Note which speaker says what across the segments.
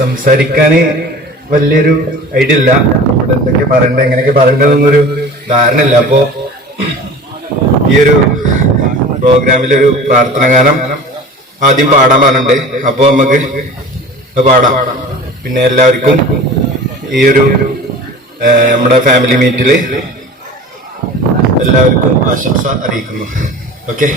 Speaker 1: സംസാരിക്കാന് വലിയൊരു ഐഡിയ ഇല്ല. ഇവിടെ എന്തൊക്കെ പറയണ്ടേ എങ്ങനെയൊക്കെ പറയണ്ടതെന്നൊരു ധാരണ ഇല്ല അപ്പോ ഈ ഒരു പ്രോഗ്രാമിലൊരു പ്രാർത്ഥന ഗാനം ആദ്യം പാടാൻ പറഞ്ഞിട്ടുണ്ട്. അപ്പൊ നമുക്ക് പാടാം. പിന്നെ എല്ലാവർക്കും ഈ ഒരു നമ്മുടെ ഫാമിലി മീറ്റിൽ എല്ലാവർക്കും ആശംസ അറിയിക്കുന്നു. ഓക്കെ?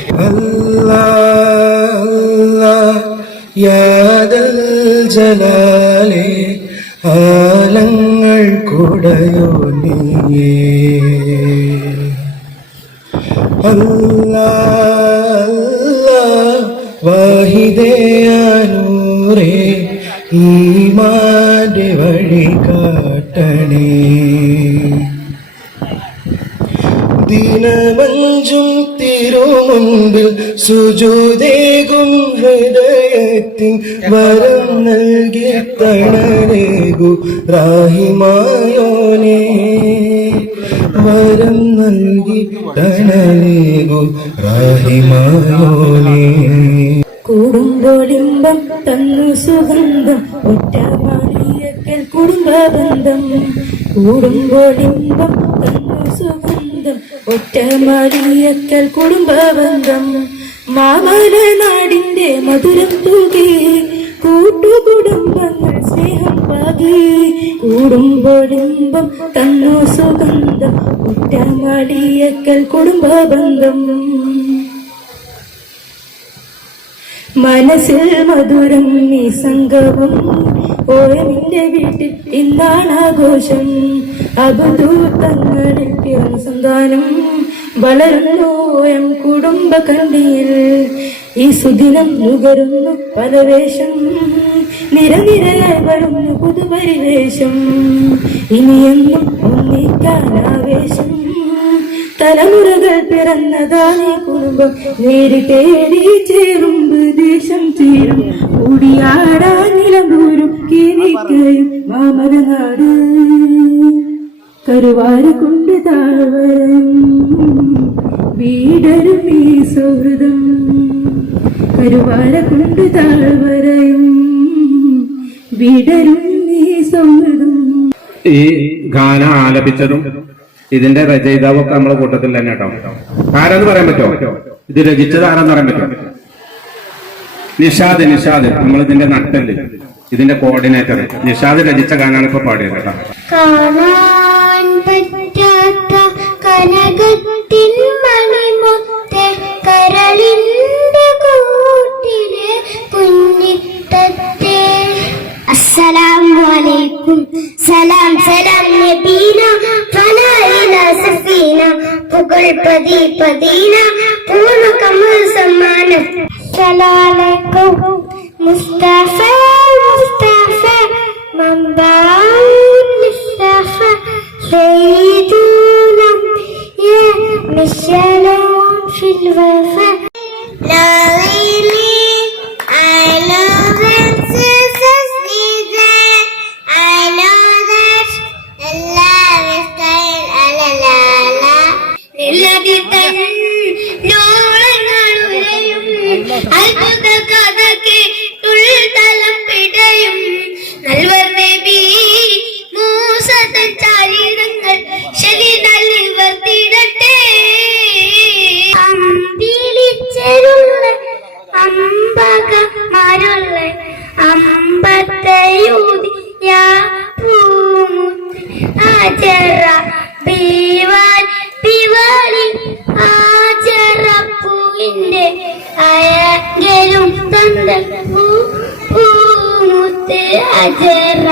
Speaker 1: ജലാലേ ആലങ്ങൾ കുടയോ നീയേ. വാഹിദയാനൂറേ ഈമാന്റെ വഴി കാട്ടണേ. ദിനമഞ്ചും തിരുമുൻപിൽ സുജുദേകും ഹൃദയത്തിൻ വരം നൽകി തണലേകു റാഹിമായോനെ വരം നൽകി തണലേകു റാഹിമായോനെ
Speaker 2: കൂടുമ്പോളിമ്പം തന്നു സുഗന്ധം ഒറ്റമാളിയക്കൽ കുടുംബബന്ധം. കൂടുമ്പോളിമ്പം തന്നു സുഗന്ധം ഒറ്റമാളിയക്കൽ കുടുംബബന്ധം. മാമല നാടിന്റെ മധുരം തൂകെ കൂട്ടുകുടുംബങ്ങൾ സ്നേഹം പാകി. കൂടുമ്പോളിമ്പം തന്നു സുഗന്ധം ഒറ്റമാടിയക്കൽ കുടുംബ ബന്ധം മനസ്സിൽ മധുരം നീ സംഗമം ഓയമിന്റെ വീട്ടിൽ ഇന്നാണ് ആഘോഷം അബുദൂത്തങ്ങളിൽ പിറന്ന സന്താനം വളരുന്നു ഓയം കുടുംബ കണ്ടിയിൽ ഈ സുദിനം നുകരുന്നു പലവേഷം. നിരനിരയായി വരുന്നു പുതുപരിവേഷം. ഇനിയെന്നും ഒന്നിക്കാനാവേശം തലമുറകൾ പിറന്നതാണീ കുടുംബം. നേരിട്ടേടി ചേരുമ്പ് ദേശം ചേരും കൂടിയാടാ നിലമ്പൂരും കീരിക്കയും മാമലനാട്. കരുവാര കൊണ്ട് താഴ്വരം വീടരും ഈ സൗഹൃദം കരുവാരക്കുണ്ട് താഴ്വരം വീടരും ഈ സൗഹൃദം
Speaker 3: ഈ ഗാനം ആലപിച്ചതും ഇതിന്റെ രചയിതാവൊക്കെ നമ്മളെ കൂട്ടത്തിൽ തന്നെ കേട്ടോ. ആരാന്ന് പറയാൻ പറ്റുമോ? ഇത് രചിച്ചത് ആരാന്ന് പറയാൻ പറ്റുമോ? നിഷാദ് നിഷാദ്. നമ്മൾ ഇതിന്റെ നട്ടൽ ഇതിന്റെ കോർഡിനേറ്റർ നിഷാദ് രചിച്ച ഗാനാണ് ഇപ്പൊ പാടിയത് കേട്ടോ.
Speaker 4: കാണാൻ പറ്റാത്ത കനകത്തിൻ മണിമുത്തെ കരളിന്റെ കൂട്ടിലെ കുഞ്ഞിത്തത്തെ. അസ്സലാമലൈക്കും സലാം സലാം നബീന ഫനായിന സഫീന. പുകൾ പതി പദീന പൂർണ കമൽ സമ്മാന. സലാലൈക്കും മുസ്തഫ മുസ്തഫ മമ്പാ. shalom silver അമ്പത്തയൂതി യാ പൂമുത്ത് ആചര ബീവാൻ ബിവാളി ആചര പൂവിന്റെ അയകലും തந்த പൂ السلام അജറ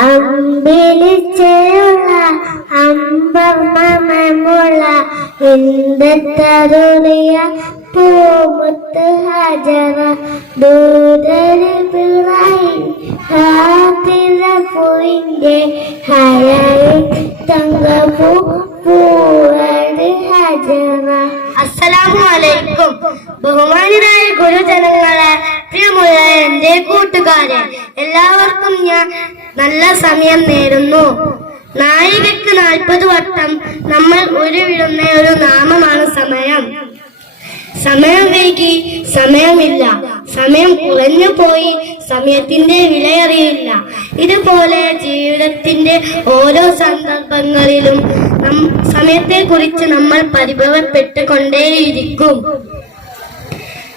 Speaker 4: അമ്പിളിച്ചുള്ള അമ്പമ്മമുള്ള ഇന്ദത്തരുളിയ പൂമുത്ത് ഹജറ ദൂതരി പിറായി ഹാത്തിര ഹയായി തങ്കപ്പൂ പൂവട് ഹജറ അസ്സലാമു അലൈക്കും. ബഹുമാനരായ ഗുരുജനങ്ങളെ പ്രിയമുള്ള എന്റെ കൂട്ടുകാരെ എല്ലാവർക്കും ഞാൻ നല്ല സമയം നേരുന്നു. നായികയ്ക്ക് നാൽപ്പത് വട്ടം നമ്മൾ ഉരുവിടുന്ന ഒരു നാമമാണ് സമയം. സമയം വൈകി സമയമില്ല. സമയം കുറഞ്ഞു പോയി സമയത്തിന്റെ വിലയറിയില്ല. ഇതുപോലെ ജീവിതത്തിന്റെ ഓരോ സന്ദർഭങ്ങളിലും സമയത്തെ കുറിച്ച് നമ്മൾ പരിഭവപ്പെട്ടുകൊണ്ടേയിരിക്കും.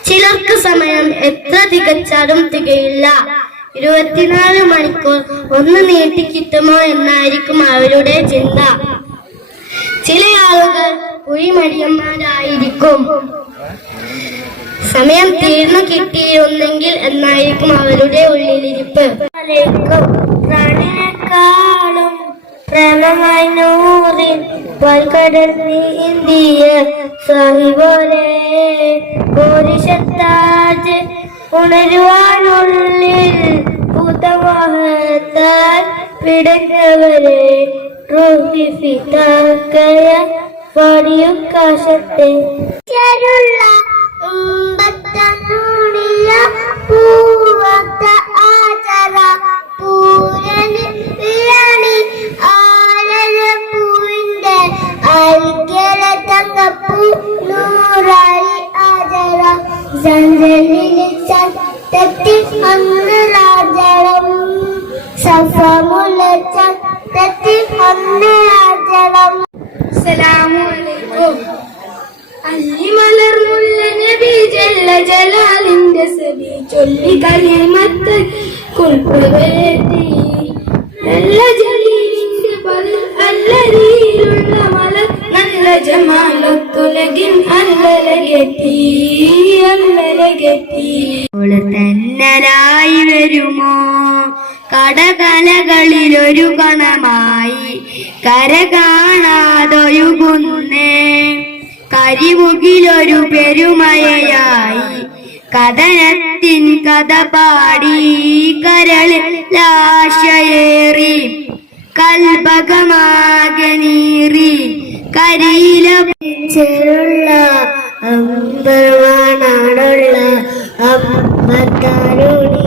Speaker 4: ചിലർക്ക് സമയം എത്ര തികച്ചാലും തികയില്ല. ഇരുപത്തിനാല് മണിക്കൂർ ഒന്ന് നീട്ടി കിട്ടുമോ എന്നായിരിക്കും അവരുടെ ചിന്ത. ചില ആളുകൾ കുഴിമടിയന്മാരായിരിക്കും. സമയം തീർന്നു കിട്ടിയിരുന്നെങ്കിൽ എന്നായിരിക്കും അവരുടെ ഉള്ളിലിരിപ്പ്. പ്രാണിനെക്കാളും പ്രേമമായി നൂറിൽ പൽക്കടൽ നീന്തിയ സാഹിബോരെ പുരുഷത്താജ് ഉണരുവാനുള്ളിൽ ഭൂതമോഹത്താൽ പിടഞ്ഞവരെ റൂഹി ഫിതാക്കയ പടിയുക്കാശത്തെ ചരുള്ള അല്ലിമലർമുല്ല നബി ജല്ല ജലാലിന്റെ സബി ചൊല്ലി കലിമത്ത് കുൽപ്പുവേത്തി നല്ല ജലീലിന്റെ പതിൽ അല്ലരിയിലുള്ള മല നല്ല ജമാലത്തുലകിൻ അല്ലലകെത്തി അല്ലലകെത്തി തന്നലായി വരുമോ? കടകലകളിലൊരു കണമായി കര കാണാതൊഴുകുന്നേ കരിമുകിലൊരു പെരുമയയായി കഥനത്തിൻ കഥ പാടി കരളിലാശയേറി കൽപകമാകെ നീറി കരിയില ചെറുള്ള അമ്പർവാണാടുള്ള അമ്പത്താരുണിയ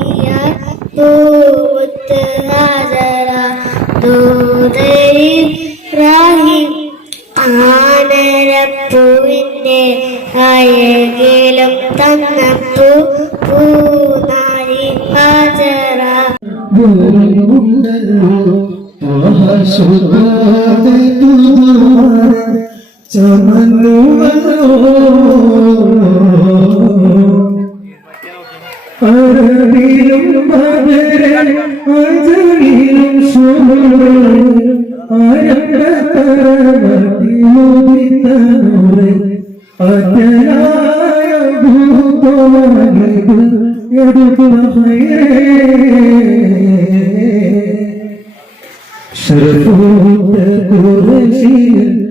Speaker 4: അരളിലും അരളിലും സുരമതിയോദിതോടെ
Speaker 1: അജനായ ഭൂതോമനകൾ എടുക്കുക ശരഫൂത്ത കുറശീൽ